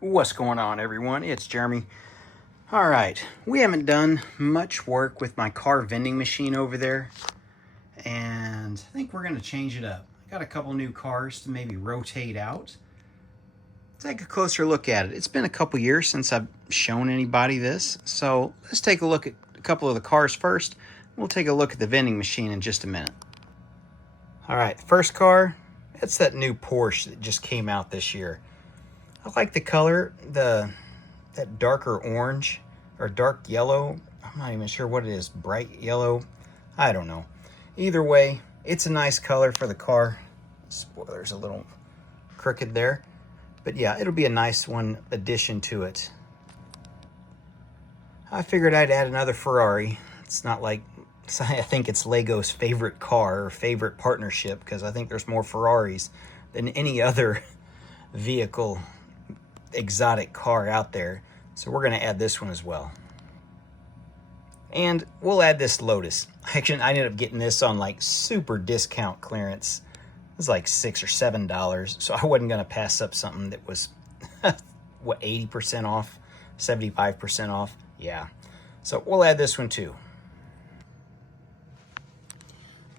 What's going on, everyone? It's Jeremy. All right, we haven't done much work with my car vending machine over there, and I think we're going to change it up. I got a couple new cars to maybe rotate out. Let's take a closer look at it. It's been a couple years since I've shown anybody this, so let's take a look at a couple of the cars first. We'll take a look at the vending machine in just a minute. All right, first car, it's that new Porsche that just came out this year. I like the color, that darker orange or dark yellow. I'm not even sure what it is, bright yellow. I don't know. Either way, it's a nice color for the car. Spoiler's a little crooked there. But yeah, it'll be a nice one addition to it. I figured I'd add another Ferrari. It's not like, I think it's Lego's favorite car or favorite partnership, because I think there's more Ferraris than any other vehicle exotic car out there. So we're going to add this one as well. And we'll add this Lotus. Actually, I ended up getting this on like super discount clearance. It was like $6 or $7. So I wasn't going to pass up something that was, what, 80% off, 75% off. Yeah. So we'll add this one too.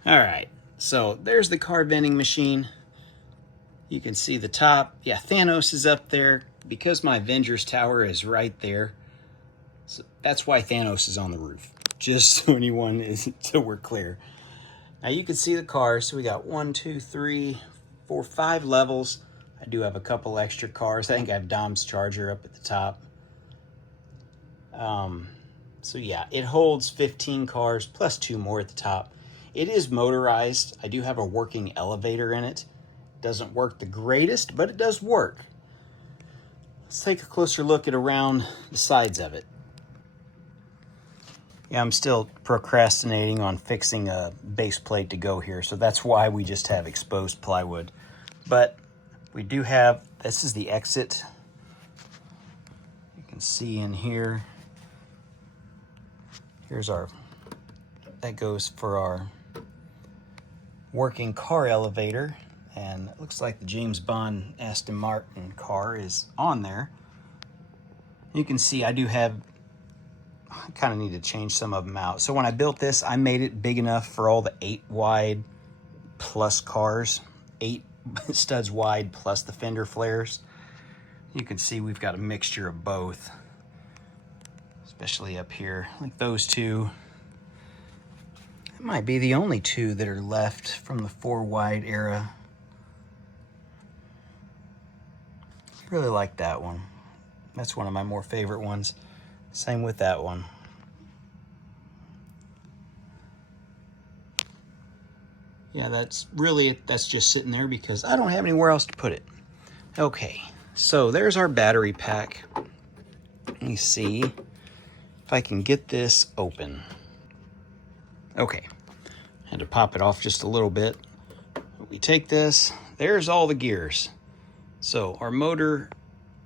All right. So there's the car vending machine. You can see the top. Yeah, Thanos is up there because my Avengers Tower is right there. So that's why Thanos is on the roof. Just so anyone is, so we're clear. Now you can see the cars. So we got 1, 2, 3, 4, 5 levels. I do have a couple extra cars. I think I have Dom's Charger up at the top. So yeah, it holds 15 cars plus 2 more at the top. It is motorized. I do have a working elevator in it. Doesn't work the greatest, but it does work. Let's take a closer look at around the sides of it. Yeah, I'm still procrastinating on fixing a base plate to go here, so that's why we just have exposed plywood. But we do have, this is the exit. You can see in here. Here's our, that goes for our working car elevator. And it looks like the James Bond Aston Martin car is on there. You can see I do have, I kind of need to change some of them out. So when I built this, I made it big enough for all the 8 wide plus cars, 8 studs wide plus the fender flares. You can see we've got a mixture of both, especially up here, like those two. It might be the only 2 that are left from the 4 wide era. Really like that one. That's one of my more favorite ones. Same with that one. Yeah, that's just sitting there because I don't have anywhere else to put it. Okay, so there's our battery pack. Let me see if I can get this open. Okay, had to pop it off just a little bit. We take this, there's all the gears. So our motor,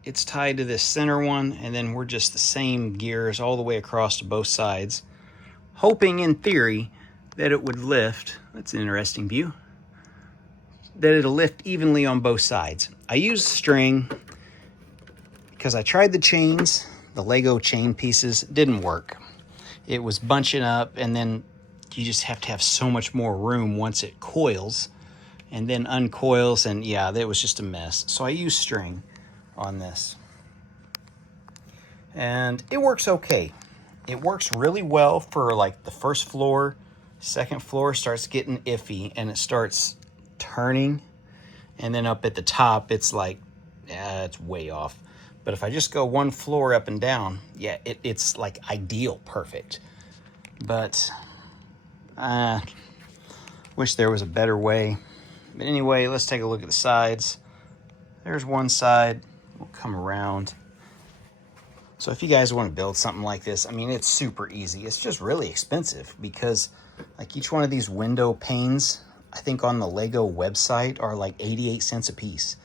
it's tied to this center one, and then we're just the same gears all the way across to both sides, hoping in theory that it would lift. That's an interesting view. That it'll lift evenly on both sides. I used string because I tried the chains, the Lego chain pieces, didn't work. It was bunching up, and then you just have to have so much more room once it coils. And then uncoils, and yeah, that was just a mess. So I used string on this. And it works okay. It works really well for like the first floor. Second floor starts getting iffy and it starts turning. And then up at the top, it's like, yeah, it's way off. But if I just go 1 floor up and down, yeah, it's like ideal, perfect. But wish there was a better way. But anyway, let's take a look at the sides. There's one side. We'll come around. So if you guys want to build something like this, I mean, it's super easy. It's just really expensive because like each one of these window panes, I think on the Lego website are like 88 cents a piece.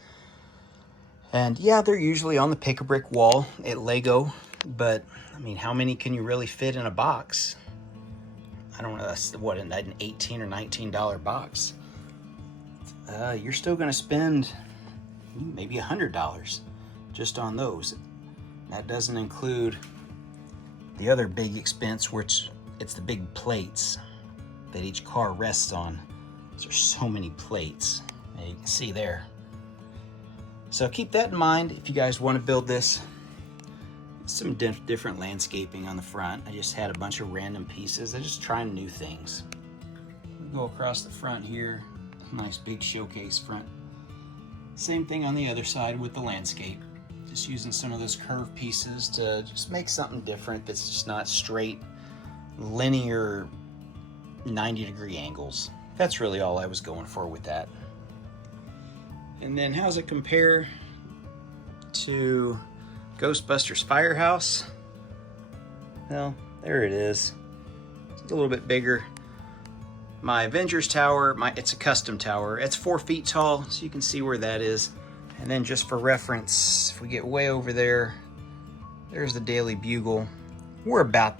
And yeah, they're usually on the pick-a-brick wall at Lego. But I mean, how many can you really fit in a box? I don't know, that's what, an $18 or $19 box. You're still going to spend maybe $100. just on those. That doesn't include the other big expense, which it's the big plates that each car rests on. There's so many plates, and you can see there. So keep that in mind if you guys want to build this. Some different landscaping on the front. I just had a bunch of random pieces. I'm just trying new things. We go across the front here. Nice big showcase front. Same thing on the other side with the landscape. Just using some of those curved pieces to just make something different that's just not straight, linear, 90-degree angles. That's really all I was going for with that. And then how's it compare to Ghostbusters Firehouse? Well, there it is. It's a little bit bigger. My Avengers Tower, it's a custom tower. It's 4 feet tall, so you can see where that is. And then just for reference, if we get way over there, there's the Daily Bugle. We're about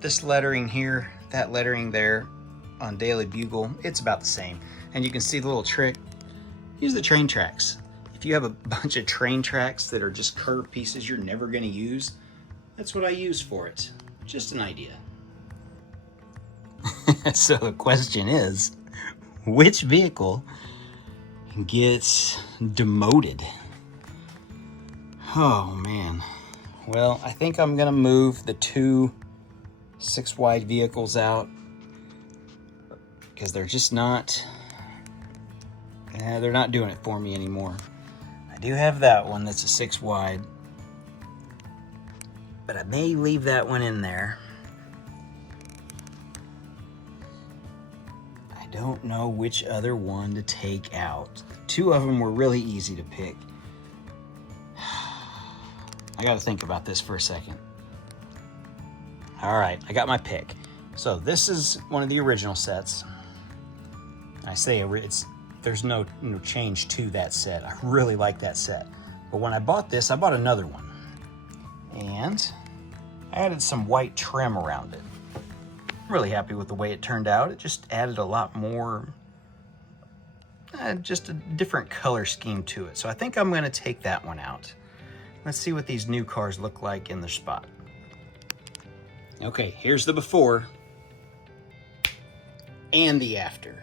this lettering here, that lettering there on Daily Bugle, it's about the same. And you can see the little trick. Use the train tracks. If you have a bunch of train tracks that are just curved pieces you're never going to use, that's what I use for it. Just an idea. So the question is, which vehicle gets demoted? Oh man. Well, I think I'm gonna move the 2 6-wide vehicles out because they're just not, they're not doing it for me anymore. I do have that one that's a 6-wide, but I may leave that one in there. I don't know which other one to take out. 2 of them were really easy to pick. I gotta think about this for a second. All right, I got my pick. So this is one of the original sets. I say there's no change to that set. I really like that set. But when I bought this, I bought another one. And I added some white trim around it. I'm really happy with the way it turned out. It just added a lot more, just a different color scheme to it. So I think I'm gonna take that one out. Let's see what these new cars look like in their spot. Okay, here's the before and the after.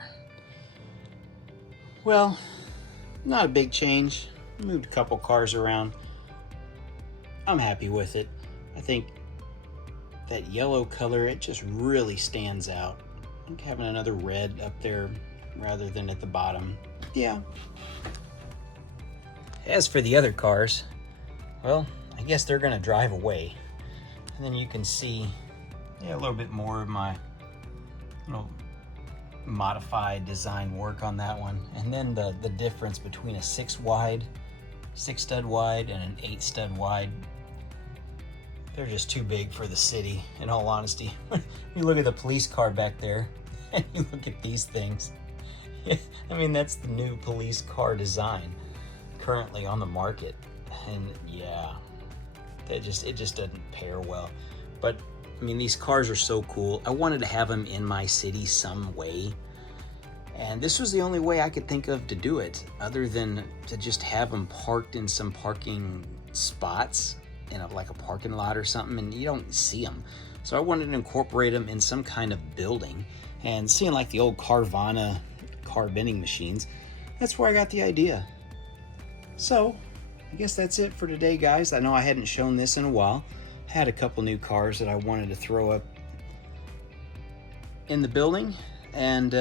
Well, not a big change. Moved a couple cars around. I'm happy with it. I think that yellow color, it just really stands out. I think having another red up there rather than at the bottom, yeah. As for the other cars, well, I guess they're gonna drive away. And then you can see a little bit more of my modified design work on that one. And then the difference between a 6-wide, 6-stud wide, and an 8-stud wide, they're just too big for the city, in all honesty. You look at the police car back there, and you look at these things. I mean, that's the new police car design currently on the market. And yeah, it just doesn't pair well. But I mean, these cars are so cool. I wanted to have them in my city some way. And this was the only way I could think of to do it, other than to just have them parked in some parking spots in like a parking lot or something, and you don't see them. So I wanted to incorporate them in some kind of building. And seeing like the old Carvana car vending machines, that's where I got the idea. So I guess that's it for today, guys. I know I hadn't shown this in a while. I had a couple new cars that I wanted to throw up in the building, and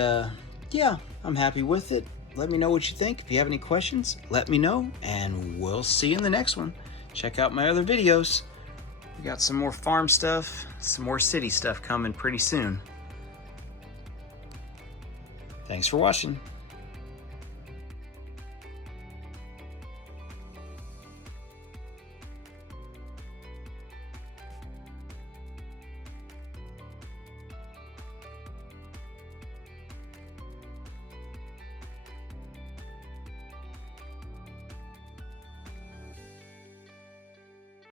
yeah, I'm happy with it. Let me know what you think. If you have any questions, let me know, and we'll see you in the next one. Check out my other videos. We got some more farm stuff, some more city stuff coming pretty soon. Thanks for watching.